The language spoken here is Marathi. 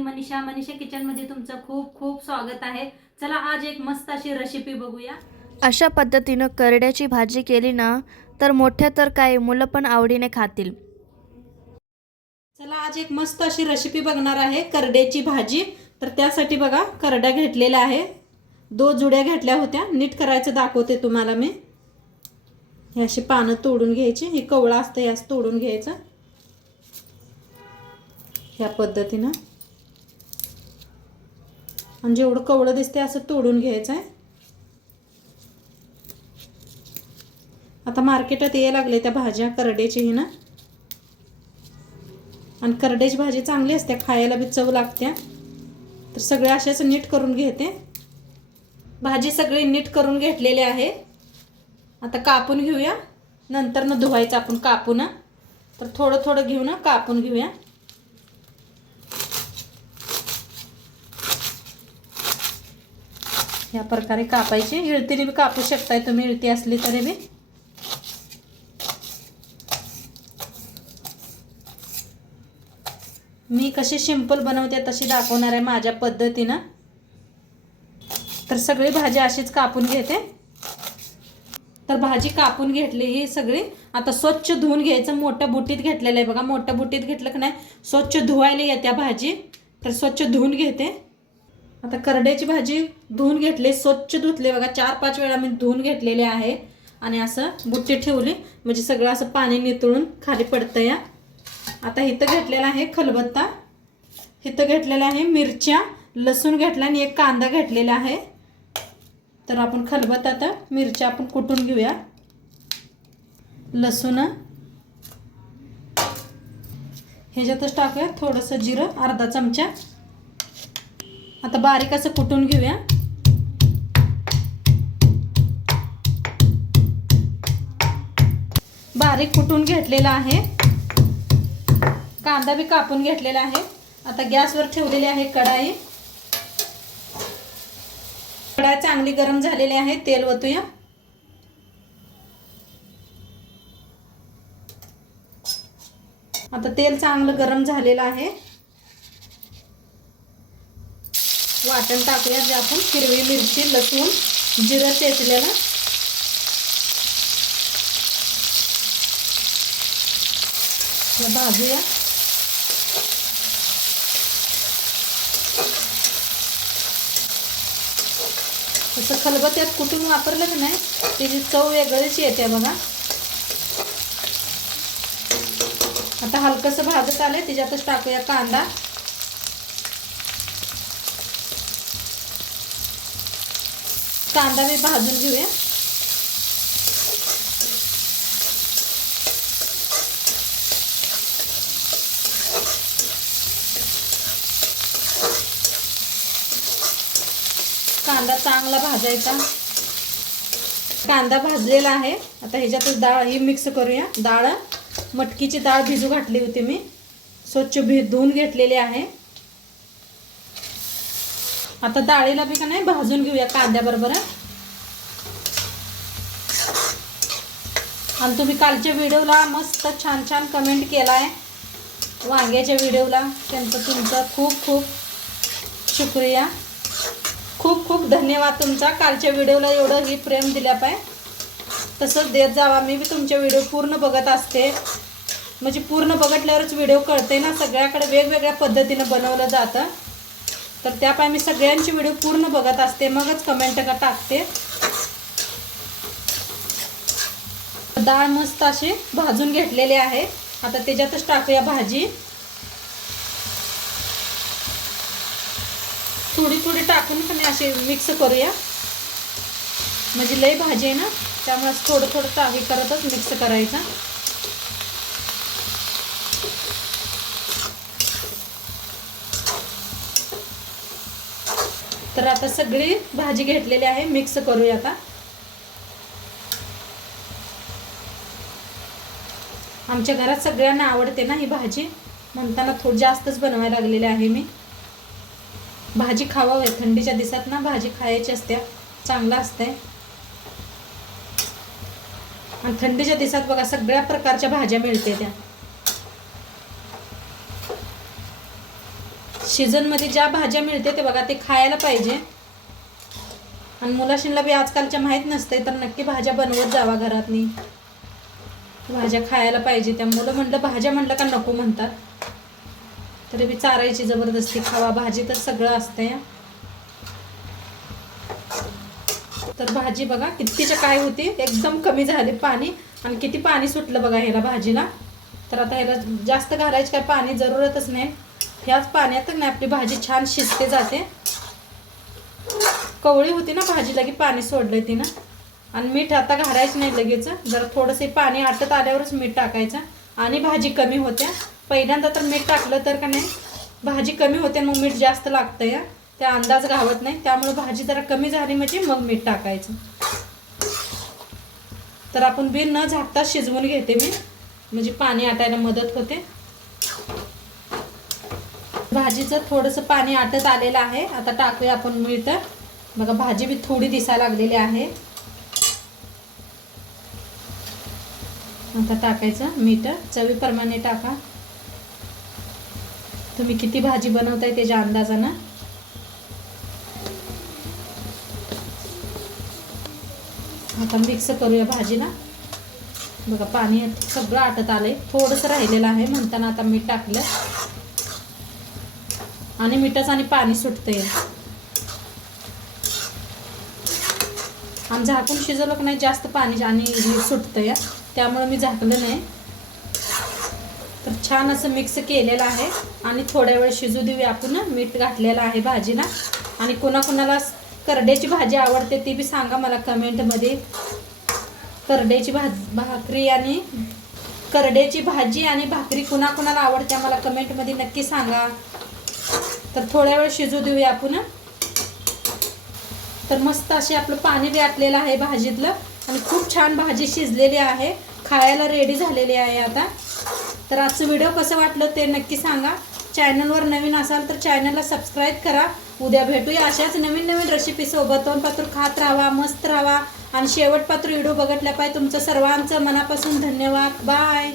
मी मनीषा किचनमध्ये तुमचं खूप खूप स्वागत आहे। चला आज एक मस्त अशी रेसिपी बघूया। अशा पद्धतीनं करड्याची भाजी केली ना तर मोठ्या तर काय मुलं पण आवडीने खातील। चला आज एक मस्त अशी रेसिपी बघणार आहे करड्याची भाजी। तर त्यासाठी बघा करड्या घेतलेल्या आहे, 2 जुड्या घेतल्या होत्या। नीट करायचं दाखवते तुम्हाला मी। हे अशी पानं तोडून घ्यायची, हे कवळा असतं यास तोडून घ्यायचं ह्या पद्धतीनं, आणि जेवढं कवळं दिसते असं तोडून घ्यायचं आहे। आता मार्केटात यायला लागले त्या भाज्या करड्याची ही ना, आणि करड्याची भाजी चांगली असते, खायला बी चव लागते। तर सगळे अशाच नीट करून घेते। भाजी सगळी नीट करून घेतलेली आहे। आता कापून घेऊया, नंतर न धुवायचं आपण कापून। तर थोडं थोडं घेऊ ना कापून घेऊया। या प्रकारे कापायची, इळतीने बी कापू शकताय तुम्ही, इळती असली तरी बी। मी कशी सिंपल बनवते तशी दाखवणार आहे माझ्या पद्धतीनं। तर सगळी भाजी अशीच कापून घेते। तर भाजी कापून घेतली ही सगळी। आता स्वच्छ धुवून घ्यायचं, मोठ्या बुट्टीत घेतलेलं आहे बघा। मोठ्या बुट्टीत घेतलं की नाही स्वच्छ धुवायला येत्या भाजी, तर स्वच्छ धुवून घेते। आता करड्याची भाजी धुवून घेतले, स्वच्छ धुतले बघा, 4-5 वेळा मी धुवून घेतलेले आहे। आणि असं बुट्टी ठेवली म्हणजे सगळं असं पाणी नितळून खाली पडतं या। आता इथं घेतलेला आहे खलबत्ता, इथं घेतलेला आहे मिरच्या, लसूण घेतला आणि एक कांदा घेतलेला आहे। तर आपण खलबत्तात मिरच्या आपण कुटून घेऊया। लसूण ह्याच्यातच टाकूया, थोडंसं जिरं अर्धा चमचा। आता बारीक असं कुटून घेऊया। बारीक कुटून घेतलेला आहे, कांदा बी कापून घेतलेला आहे। आता गॅसवर ठेवलेली आहे कढाई। कढाई चांगली गरम झालेली आहे, तेल ओतूया। आता तेल चांगलं गरम झालेलं आहे, वाटण टाकूया जे आपण हिरवी मिरची, लसूण, जिरं चेचलेलं। भाजूया। असं खलबत्त्यात कुटून वापरलं की नाही त्याची चव वेगळीच येते बघा। आता हलकसं भाजत आले, त्याच्यातच टाकूया कांदा। कांदा बी भाजून घेऊया। कांदा चांगला भाजायचा। कांदा भाजलेला आहे। आता ह्याच्यातच डाळ ही मिक्स करूया। डाळ मटकीची डाळ भिजू घातली होती मी, स्वच्छ धुवून घेतलेली आहे। आता डाळीला बी का नाही भाजून घेऊया कांद्याबरोबर। आणि तुम्ही कालच्या व्हिडिओला मस्त छान छान कमेंट केलाय वांग्याच्या व्हिडिओला, त्यांचं तुमचं खूप खूप शुक्रिया, खूप खूप धन्यवाद तुमचा। कालच्या व्हिडिओला एवढं ही प्रेम दिल्या पाहिजे, तसंच देत जावा। मी बी तुमचे व्हिडिओ पूर्ण बघत असते, म्हणजे पूर्ण बघितल्यावरच व्हिडिओ कळते ना, सगळ्याकडे वेगवेगळ्या पद्धतीनं बनवलं जातं। तर त्यापाय मी सगळ्यांची व्हिडिओ पूर्ण बघत असते, मगच कमेंट टाकते। डाळ मस्त अशी भाजून घेतलेली आहे। आता त्याच्यातच टाकूया भाजी, थोडी थोडी टाकून पण अशी मिक्स करूया, म्हणजे लई भाजी आहे ना त्यामुळे थोडं थोडं टाकी करतच मिक्स करायचं। तर आता सगळी भाजी घेतलेली आहे, मिक्स करूया आता। आमच्या घरात सगळ्यांना आवडते ना ही भाजी, म्हणताना थोडी जास्तच बनवायला लागलेली आहे मी। भाजी खावावी, थंडीच्या दिवसात ना भाजी खायची असते, चांगलं असते। आणि थंडीच्या दिवसात बघा सगळ्या प्रकारच्या भाज्या मिळते त्या। सीझनमध्ये ज्या भाज्या मिळते ते बघा, ते खायला पाहिजे. आणि मुलाशींना बी आजकालच्या माहीत नसते, तर नक्की भाज्या बनवत जावा घरातनी. भाज्या खायला पाहिजे. त्या मुलं म्हणलं भाज्या म्हणलं का नको म्हणतात, तरी बी चारायची जबरदस्ती. खावा भाजी तर सगळं असतंय. तर भाजी बघा कितीच्या काय होती, एकदम कमी झाले पाणी. आणि किती पाणी सुटलं बघा ह्याला भाजीला. तर आता ह्याला जास्त घालायची काय पाणी जरूरतच नाही. ह्याच पाण्यात नाही आपली भाजी छान शिजते जाते. कवळी होती ना भाजीला की पाणी सोडलं तिनं. आणि मीठ आता घालायचं नाही लगेच, जरा थोडंसं पाणी आटत आल्यावरच मीठ टाकायचं. आणि भाजी कमी होते. पहिल्यांदा तर मीठ टाकलं तर का नाही भाजी कमी होते, मग मीठ जास्त लागतं या, त्या अंदाज घावत नाही. त्यामुळे भाजी जरा कमी झाली म्हणजे मग मीठ टाकायचं. तर आपण बी न झाकता शिजवून घेते मी, म्हणजे पाणी आटायला मदत होते. भाजीचं थोडंसं पाणी आटत आलेलं आहे. आता टाकूया आपण मीठ. बघा भाजी बी थोडी दिसायला लागलेली आहे. आता टाकायचं मीठ चवीप्रमाणे टाका. तुम्ही किती भाजी बनवताय त्याच्या अंदाजानं. आता मिक्स करूया भाजीला. बघा पाणी सगळं आटत आलंय, थोडंसं राहिलेलं आहे म्हणताना आता मीठ टाकलं. आणि मिठाचं आणि पाणी सुटतंय. आणि झाकून शिजवलं की नाही जास्त पाणी आणि सुटतं या, त्यामुळे मी झाकलं नाही. तर छान असं मिक्स केलेलं आहे. आणि थोड्या वेळ शिजू देऊया आपण. मीठ घातलेलं आहे भाजीला. आणि कोणाकोणाला करड्याची भाजी आवडते ती बी सांगा मला कमेंटमध्ये. करड्याची भाकरी आणि करड्याची भाजी आणि भाकरी कुणाकुणाला आवडते मला कमेंटमध्ये नक्की सांगा. तर थोड्या वेळ शिजू देऊया आपण. तर मस्त असे आपलं पाणी बी आटलेलं आहे भाजीतलं. आणि खूप छान भाजी शिजलेली आहे, खायला रेडी झालेली आहे आता. तर आजचं व्हिडिओ कसं वाटलं ते नक्की सांगा. चॅनलवर नवीन असाल तर चॅनलला सबस्क्राईब करा. उद्या भेटूया अशाच नवीन नवीन रेसिपीसोबत. तोंडपात्र खात राहा, मस्त राहा. आणि शेवटपात्र व्हिडिओ बघितल्या पाहिजे. तुमचं सर्वांचं मनापासून धन्यवाद. बाय.